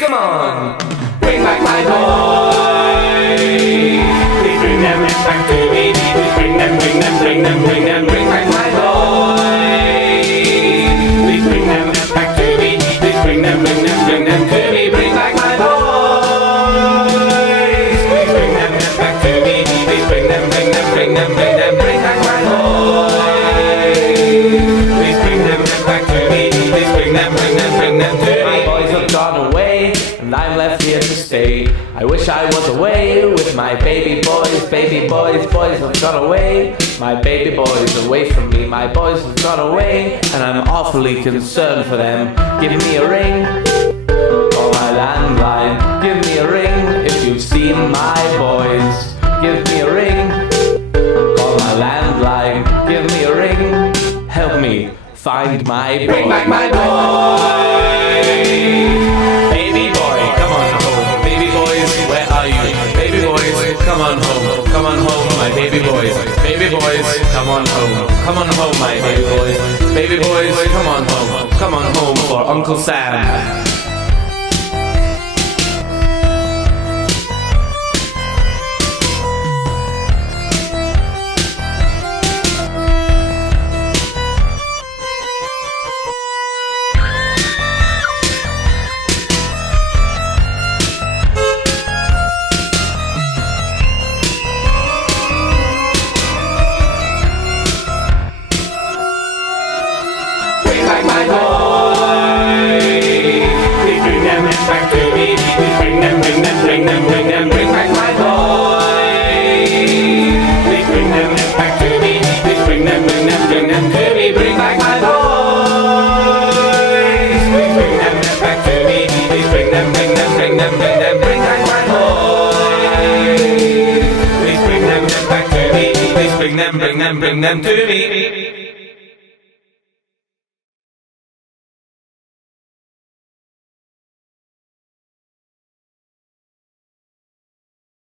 Come on, bring back my boys. Please bring them back to me. Please bring them, bring them, bring them, bring them, bring back my boys. Please bring them back to me. Please bring them, bring them, bring them to me. Bring back my boys. Please bring them back to me. Please bring them, bring them, bring them, bring them, bring back my boys. Please bring them back to me. Please bring them, bring them, bring them to me. My boys have gone away, and I'm left here to stay. I wish I was away with my baby boys. Baby boys, boys have gone away. My baby boys away from me. My boys have gone away, and I'm awfully concerned for them. Give me a ring, call my landline. Give me a ring if you've seen my boys. Give me a ring, call my landline. Give me a ring, help me find my boy. Bring back my boy. Baby boy, come on home. Baby boys, where are you? Baby boys, come on home. Come on home, my baby boys. Baby boys, come on home. Come on home, my baby boys. Baby boys, come on home. Come on home for Uncle Sam. Bring back my boys. Please bring them back to me. Please bring them, bring them, bring them, bring them, bring back my boys. Please bring them back to me. Please bring them, bring them, bring them to me. Bring back my boys. Please bring them back to me. Please bring them, bring them, bring them, bring them, bring back my boys. Please bring them back to me. Please bring them, bring them, bring them to me.